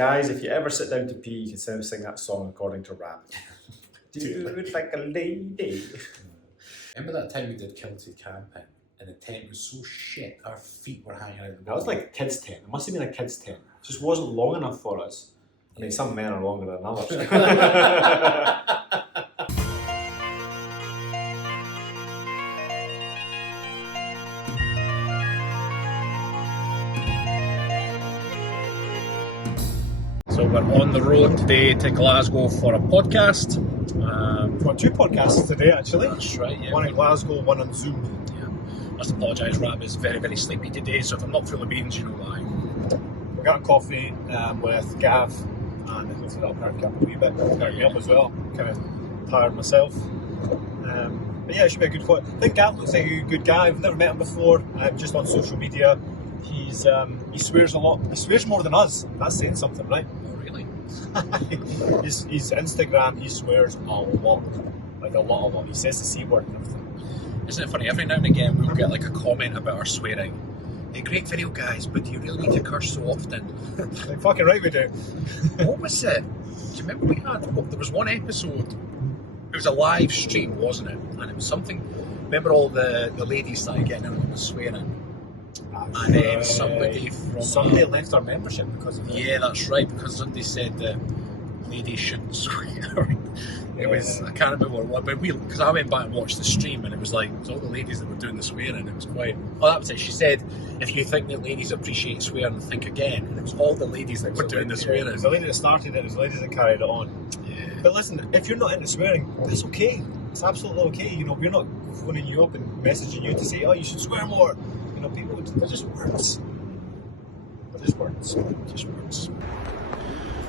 Guys, if you ever sit down to pee, you can sing that song according to rap. Do it like a lady. Remember that time we did Kilted camping and the tent was so shit, our feet were hanging out. That was like a kid's tent. It must have been a kid's tent. It just wasn't long enough for us. I mean, some men are longer than others. So we're on the road today to Glasgow for a podcast. We've got 2 podcasts today, actually. That's right, yeah. One in Glasgow, one on Zoom. Yeah. I must apologise, Ram is very, very sleepy today, so if I'm not full of beans, you know why. We got a coffee with Gav, and hopefully that'll perk you up a wee bit. Perk me up as well. Kind of tired myself. But yeah, it should be a good one. I think Gav looks like a good guy. I've never met him before. Just on social media. He swears a lot. He swears more than us. That's saying something, right? Oh, really? his Instagram, he swears a lot. Like a lot. He says the C word and everything. Isn't it funny? Every now and again we'll get like a comment about our swearing. Hey, great video, guys, but do you really need to curse so often? Like, fucking right we do. What was it? Do you remember we had? There was one episode. It was a live stream, wasn't it? And it was something. Remember all the ladies started getting in on the swearing. And then somebody left our membership because of it. Yeah, that's right, because somebody said that ladies shouldn't swear. It was, I can't remember what, but because I went back and watched the stream and it was like, it was all the ladies that were doing the swearing. It was quite, that was it. She said, if you think that ladies appreciate swearing, think again. And it was all the ladies that were doing the swearing. It was the lady that started it, it was the ladies that carried it on. Yeah. But listen, if you're not into swearing, that's okay. It's absolutely okay. You know, we're not phoning you up and messaging you to say, oh, you should swear more. You know, people, they're just words. They're just words. Just words.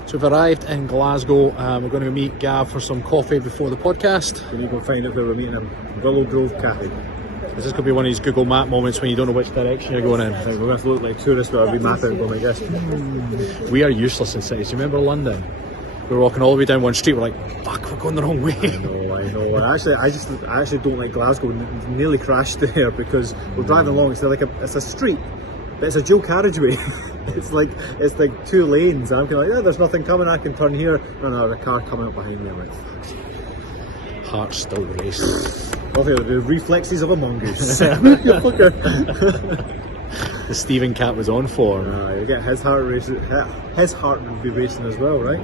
So we've arrived in Glasgow. We're going to meet Gav for some coffee before the podcast. We need to go find out where we're meeting him. Willow Grove Cafe. This is going to be one of these Google Map moments when you don't know which direction you're going in. We're going to look like tourists with our wee map out going like this. We are useless in cities. You remember London? We were walking all the way down one street, we're like, fuck, we're going the wrong way. I know. Actually, I actually don't like Glasgow. Nearly crashed there because we're driving along. It's like it's a street, but it's a dual carriageway. it's like 2 lanes. I'm kind of like, yeah, there's nothing coming. I can turn here. No, a car coming up behind me. I'm like, heart still race. Okay, the reflexes of a mongoose. You fucker. The Stephen Cat was on for. You get his heart racing. His heart would be racing as well, right?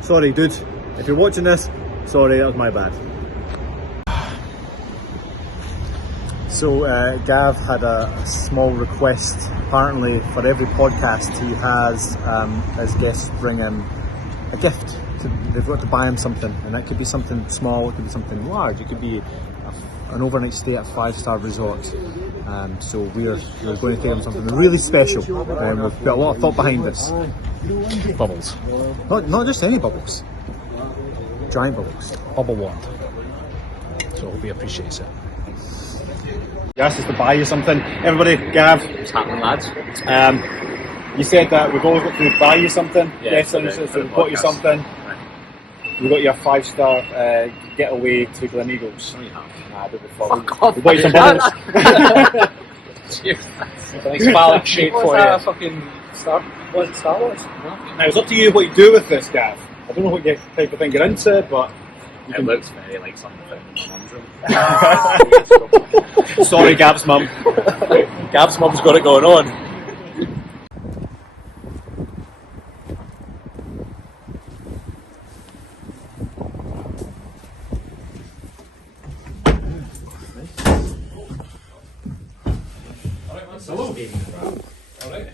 Sorry, dude. If you're watching this, sorry, that was my bad. So Gav had a small request. Apparently, for every podcast, he has his guests bring him a gift. They've got to buy him something, and that could be something small. It could be something large. It could be an overnight stay at a 5-star resort. So we're going to take him something really special, and we've put a lot of thought behind this. Bubbles. Not just any bubbles. Giant bubbles. Bubble wand. So I hope he appreciates it. He asked us to buy you something. Everybody, Gav. What's happening, lads? You said that we've always got to buy you something. Yeah, so we've got you something. Right. We got you a 5-star getaway to Gleneagles. No, you have. Nah, but Fuck off. we bought you some bubbles. Cheers. Nice phallic shape What's for that, you. a fucking Star? Was it Star Wars? No. Now it's up to you what you do with this, Gav. I don't know what type of thing you're into, but It looks very like something in my mum's room. sorry, Gav's mum. Gav's mum's got it going on. Hello. Alright.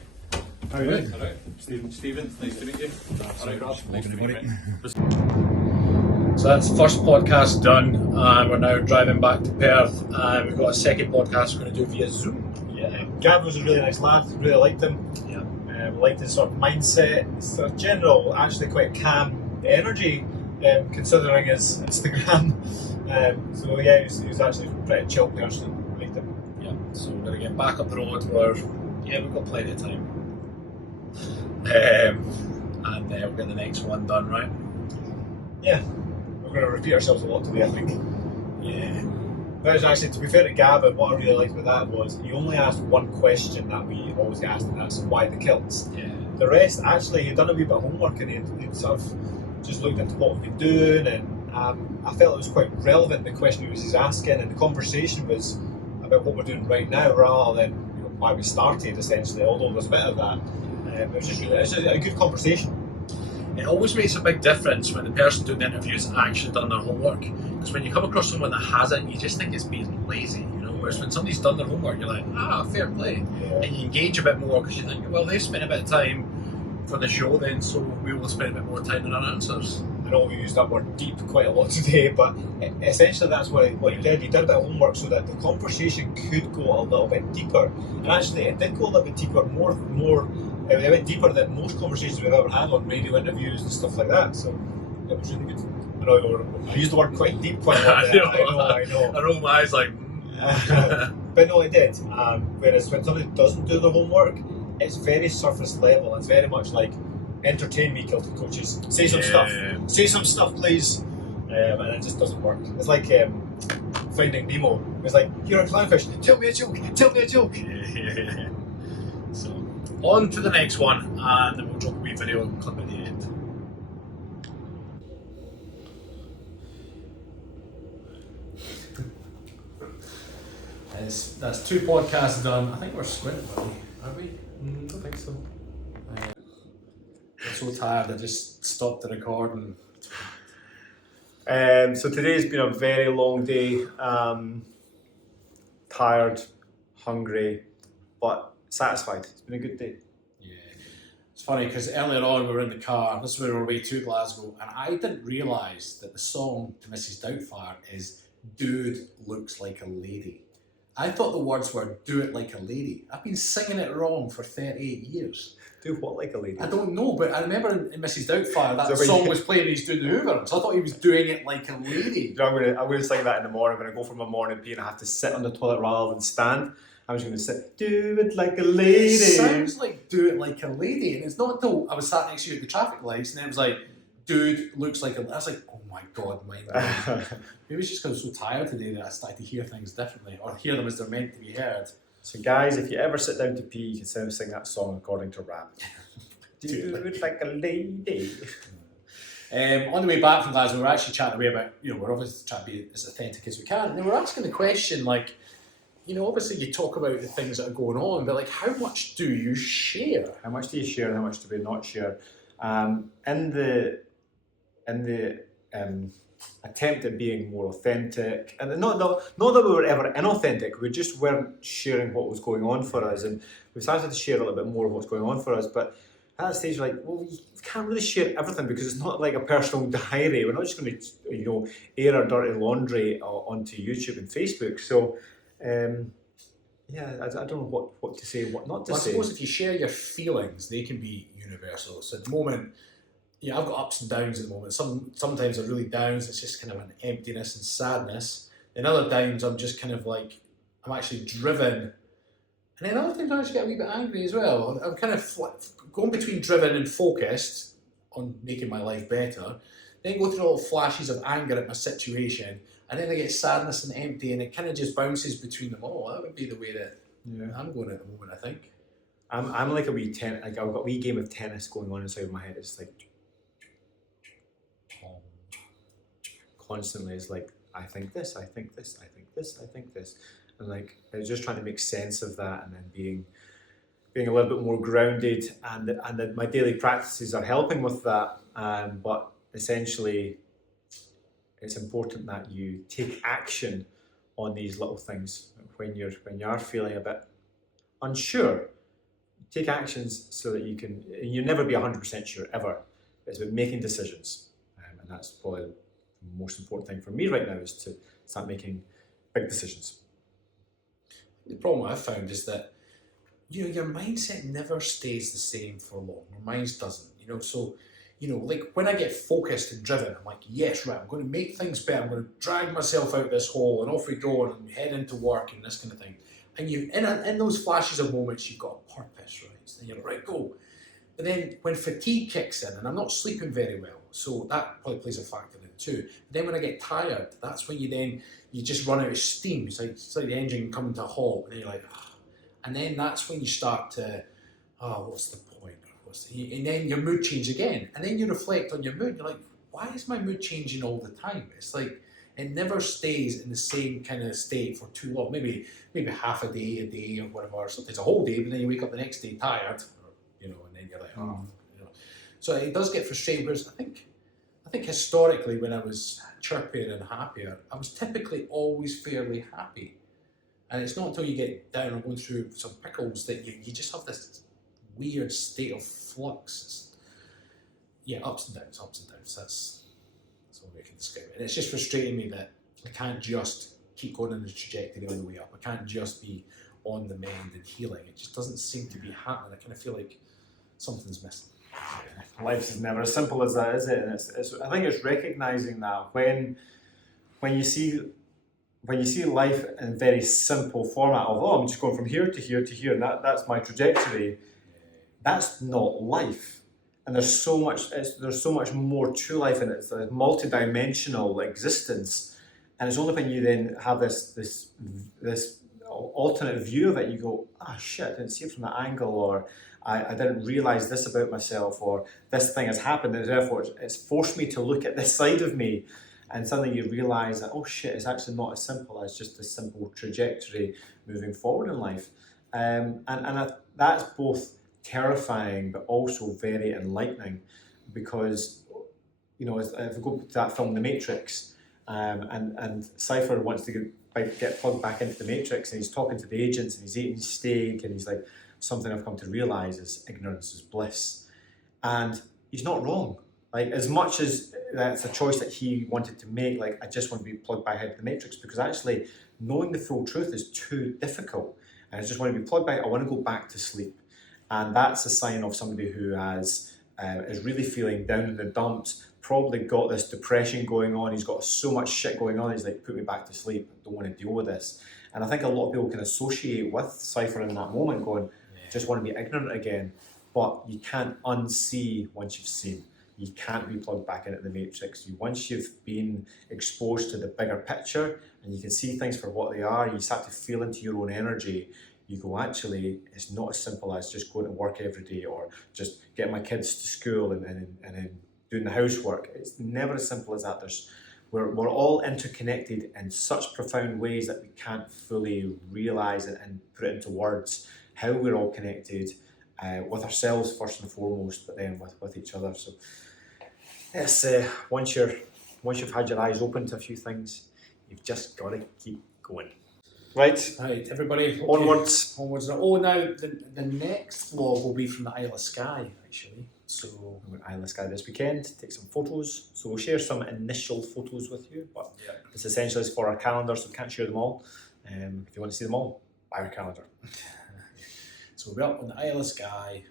How are you doing? Alright. Stephen, nice to meet you. Alright, nice to meet you. So that's the first podcast done, and we're now driving back to Perth, and we've got a second podcast we're going to do via Zoom. Yeah, Gav was a really nice lad. Really liked him. Yeah. Liked his sort of mindset, sort of general, actually quite calm energy, considering his Instagram. So yeah, he was actually a pretty chill person. Liked him. Yeah. So we're going to get back up the road where, we've got plenty of time. And we'll get the next one done, right? Yeah. We're going to repeat ourselves a lot today, I think. Yeah. That was actually, to be fair to Gavin, what I really liked about that was he only asked one question that we always get asked, and that's why the kilts. Yeah. the rest, actually, he'd done a wee bit of homework and he'd sort of just looked into what we've been doing, and I felt it was quite relevant, the question he was asking, and the conversation was about what we're doing right now rather than why we started, essentially, although there's a bit of that. It was just really, it was a good conversation. It always makes a big difference when the person doing the interview has actually done their homework. Because when you come across someone that hasn't, you just think it's being lazy, Whereas when somebody's done their homework, you're like, fair play. Yeah. And you engage a bit more because you think, well, they've spent a bit of time for the show then, so we will spend a bit more time on our answers. I know we used that word deep quite a lot today, but essentially that's what he did. He did a bit of homework so that the conversation could go a little bit deeper. And actually, it did go a little bit deeper, it went deeper than most conversations we've ever had on radio interviews and stuff like that. So it was really good. I used the word quite deep quite a lot. I know. I roll my eyes like. But no, it did. Whereas when somebody doesn't do their homework, it's very surface level. It's very much like, entertain me, Kilted coaches. Say some stuff. Say some stuff, please. And it just doesn't work. It's like Finding Nemo. It's like, you're a clownfish. Tell me a joke. Tell me a joke. Yeah. So, on to the next one, and then we'll drop a wee video clip at the end. That's 2 podcasts done. I think we're squinting, are we? I don't think so. I'm so tired, I just stopped the recording. So today's been a very long day. Tired, hungry, but satisfied. It's been a good day. Yeah. It's funny because earlier on we were in the car, this was on our way to Glasgow, and I didn't realise that the song to Mrs. Doubtfire is Dude Looks Like a Lady. I thought the words were do it like a lady. I've been singing it wrong for 38 years. Do what like a lady? I don't know, but I remember in Mrs. Doubtfire that So song was playing and he's doing the Hoover, so I thought he was doing it like a lady. I'm gonna sing that in the morning when I go for my morning pee and I have to sit on the toilet rather than stand. I'm just gonna sit, do it like a lady. It sounds like do it like a lady, and it's not until I was sat next to you at the traffic lights and then it was like, dude looks like a lady. I was like, oh my god, mind. Maybe it's just because I'm so tired today that I started to hear things differently, or hear them as they're meant to be heard. So guys, if you ever sit down to pee, you can sing that song according to rap. Do it like a lady. On the way back from Glasgow, we were actually chatting away about, we're obviously trying to be as authentic as we can, and they were asking the question, like, obviously you talk about the things that are going on, but like, how much do you share? How much do you share and how much do we not share? In the attempt at being more authentic, and not that we were ever inauthentic, we just weren't sharing what was going on for us, and we started to share a little bit more of what's going on for us, but at that stage, like, well, you can't really share everything because it's not like a personal diary. We're not just going to, air our dirty laundry onto YouTube and Facebook. So, I don't know what to say, what not to say. I suppose if you share your feelings, they can be universal. So at the moment, I've got ups and downs at the moment. Sometimes I'm really downs, it's just kind of an emptiness and sadness. In other downs, I'm just kind of like, I'm actually driven. And then other times I actually get a wee bit angry as well. I'm kind of going between driven and focused on making my life better. Then go through all flashes of anger at my situation. And then I get sadness and empty, and it kind of just bounces between them all. That would be the way that I'm going at the moment, I think. I'm like a wee I've got a wee game of tennis going on inside my head. It's like constantly. It's like, I think this, I think this, I think this, I think this. And like, I was just trying to make sense of that, and then being a little bit more grounded, and my daily practices are helping with that. But essentially, it's important that you take action on these little things when you are feeling a bit unsure. Take actions so that you'll never be 100% sure ever. It's about making decisions, and that's probably the most important thing for me right now, is to start making big decisions. The problem I've found is that your mindset never stays the same for long. Your mind doesn't. So like when I get focused and driven, I'm like, yes, right, I'm going to make things better. I'm going to drag myself out of this hole, and off we go, and head into work and this kind of thing. And in those flashes of moments, you've got a purpose, right? So then you're like, right, go. But then when fatigue kicks in, and I'm not sleeping very well, so that probably plays a factor in it too. But then when I get tired, that's when you just run out of steam. It's like the engine coming to a halt, and then you're like, and then that's when you start to, what's the point? And then your mood changes again, and then you reflect on your mood. You're like, why is my mood changing all the time? It's like it never stays in the same kind of state for too long. Maybe half a day, or whatever. Sometimes a whole day, but then you wake up the next day tired, or, and then you're like, So it does get frustrating. Whereas I think historically, when I was chirpier and happier, I was typically always fairly happy. And it's not until you get down or going through some pickles that you just have this weird state of flux. Ups and downs. That's all we can describe it. And it's just frustrating me that I can't just keep going on the trajectory on the way up. I can't just be on the mend and healing. It just doesn't seem to be happening. I kind of feel like something's missing. Life is never as simple as that, is it? And I think it's recognizing that when you see life in very simple format of, I'm just going from here to here to here, and that's my trajectory. That's not life, and there's so much more to life, and it's a multi-dimensional existence. And it's only when you then have this alternate view of it, you go, shit, I didn't see it from that angle, or I didn't realise this about myself, or this thing has happened, and therefore it's forced me to look at this side of me. And suddenly you realise that, it's actually not as simple as just a simple trajectory moving forward in life. And that's both terrifying but also very enlightening, because, if we go to that film, The Matrix, and Cypher wants to get plugged back into the Matrix, and he's talking to the agents, and he's eating steak, and he's like, something I've come to realise is ignorance is bliss. And he's not wrong. Like, as much as that's a choice that he wanted to make, like, I just want to be plugged back into the Matrix, because actually knowing the full truth is too difficult. And I just want to be plugged back, I want to go back to sleep. And that's a sign of somebody who is really feeling down in the dumps, probably got this depression going on, he's got so much shit going on, he's like, put me back to sleep, I don't want to deal with this. And I think a lot of people can associate with Cypher in that moment, going, just want to be ignorant again. But you can't unsee once you've seen. You can't be plugged back into the Matrix. Once you've been exposed to the bigger picture and you can see things for what they are, you start to feel into your own energy. You go, actually, it's not as simple as just going to work every day, or just getting my kids to school and then doing the housework. It's never as simple as that. We're all interconnected in such profound ways that we can't fully realise it and put it into words, how we're all connected with ourselves first and foremost, but then with each other. So yes, once you've had your eyes open to a few things, you've just got to keep going. Right, everybody. Okay. Onwards. Now the next vlog will be from the Isle of Skye, actually. So we're at Isle of Skye this weekend, take some photos. So we'll share some initial photos with you, but this essentially is for our calendar, so we can't share them all. If you want to see them all, buy our calendar. So we're up on the Isle of Skye.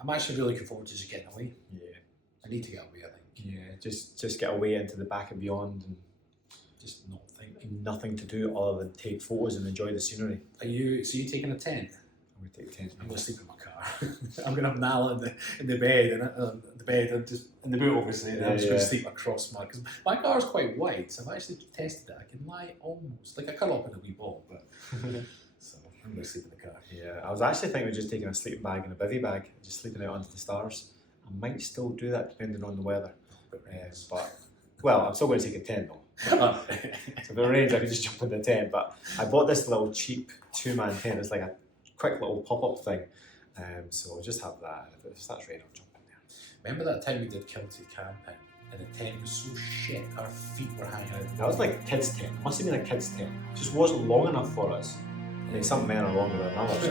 I'm actually really looking forward to just getting away. Yeah. I need to get away, I think. Yeah, just get away into the back and beyond, and just not think. Nothing to do other than take photos and enjoy the scenery. So you taking a tent? I'm going to take a tent. I'm going to sleep in my car. I'm going to have Nala in the bed, and just in the boot, obviously, and I'm just going to sleep across because my car is quite wide, so I've actually tested it. I can lie almost, like I curl up in a wee ball, but so I'm going to sleep in the car. Yeah, I was actually thinking of just taking a sleeping bag and a bivvy bag, just sleeping out under the stars. I might still do that depending on the weather. But I'm still going to take a tent though. So if it rains, I can just jump in the tent. But I bought this little cheap 2-man tent. It's like a quick little pop-up thing. So I'll just have that. If it starts raining, I'll jump in there. Remember that time we did Kilted camping and the tent was so shit, our feet were hanging out. That was like a kid's tent. It must have been a kid's tent. It just wasn't long enough for us. I mean, some men are longer than others.